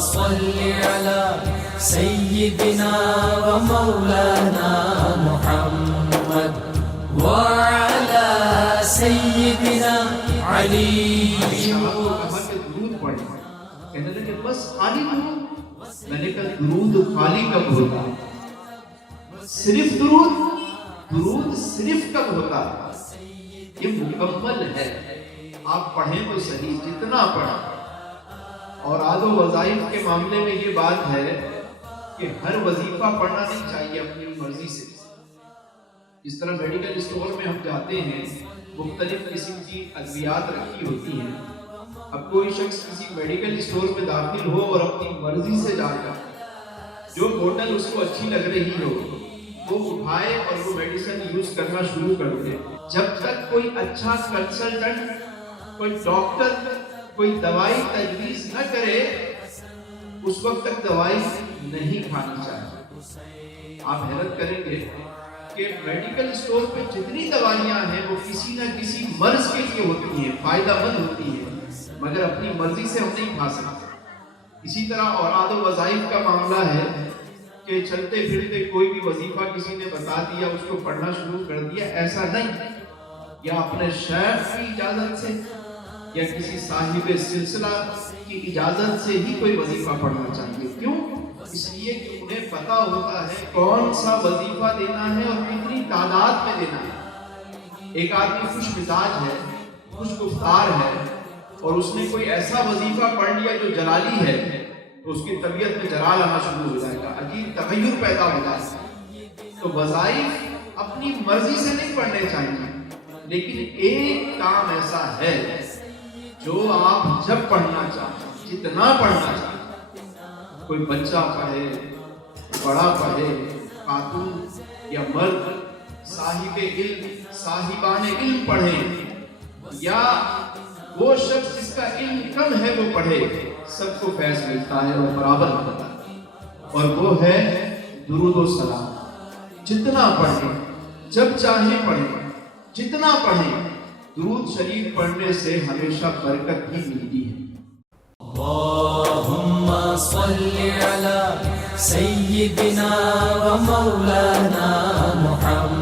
صل على سيدنا ومولانا محمد وعلى سيدنا علي. درود پڑھیں. کہنے لگے بس خالی درود. میں نے کہا درود خالی کب ہوتا؟ صرف درود صرف کب ہوتا؟ یہ مکمل ہے. آپ پڑھیں تو صحیح جتنا پڑھیں. اور عاد و وظائف کے معاملے میں یہ بات ہے کہ ہر وظیفہ پڑھنا نہیں چاہیے اپنی مرضی سے. جس طرح میڈیکل اسٹور میں ہم جاتے ہیں مختلف قسم کی ادویات رکھی ہوتی ہیں. اب کوئی شخص کسی میڈیکل اسٹور میں داخل ہو اور اپنی مرضی سے جا کر جو بوتل اس کو اچھی لگ رہی ہو وہ اٹھائے اور وہ میڈیسن یوز کرنا شروع کر دے. جب تک کوئی اچھا کنسلٹنٹ، کوئی ڈاکٹر کوئی دوائی تجویز نہ کرے اس وقت تک دوائی نہیں کھانی چاہیے. آپ حیرت کریں گے کہ میڈیکل اسٹور پہ جتنی دوائیاں ہیں وہ کسی نہ کسی مرض کے لیے ہوتی ہیں، فائدہ مند ہوتی ہیں، مگر اپنی مرضی سے ہم نہیں کھا سکتے. اسی طرح اوراد و وظائف کا معاملہ ہے کہ چلتے پھرتے کوئی بھی وظیفہ کسی نے بتا دیا اس کو پڑھنا شروع کر دیا، ایسا نہیں. یا اپنے شیخ کی اجازت سے یا کسی صاحب سلسلہ کی اجازت سے ہی کوئی وظیفہ پڑھنا چاہیے. کیوں؟ اس لیے کہ انہیں پتا ہوتا ہے کون سا وظیفہ دینا ہے اور کتنی تعداد میں دینا ہے. ایک آدمی خوش مزاج ہے، خوش گفتار ہے اور اس نے کوئی ایسا وظیفہ پڑھ لیا جو جلالی ہے تو اس کی طبیعت میں جلال آنا شروع ہو جائے گا، عجیب تغیر پیدا ہو جائے گا. تو وظائف اپنی مرضی سے نہیں پڑھنے چاہیے، لیکن ایک کام ایسا ہے جو آپ جب پڑھنا چاہیں، جتنا پڑھنا چاہیں، کوئی بچہ پڑھے، بڑا پڑھے، خاتون یا مرد، صاحب علم، صاحبان علم پڑھیں یا وہ شخص جس کا علم کم ہے وہ پڑھے، سب کو فیض ملتا ہے اور برابر ہوتا ہے. اور وہ ہے درود و سلام. جتنا پڑھیں، جب چاہیں پڑھیں، جتنا پڑھیں. درود شریف پڑھنے سے ہمیشہ برکت ہی ملتی ہے. اللهم صل على سيدنا ومولانا محمد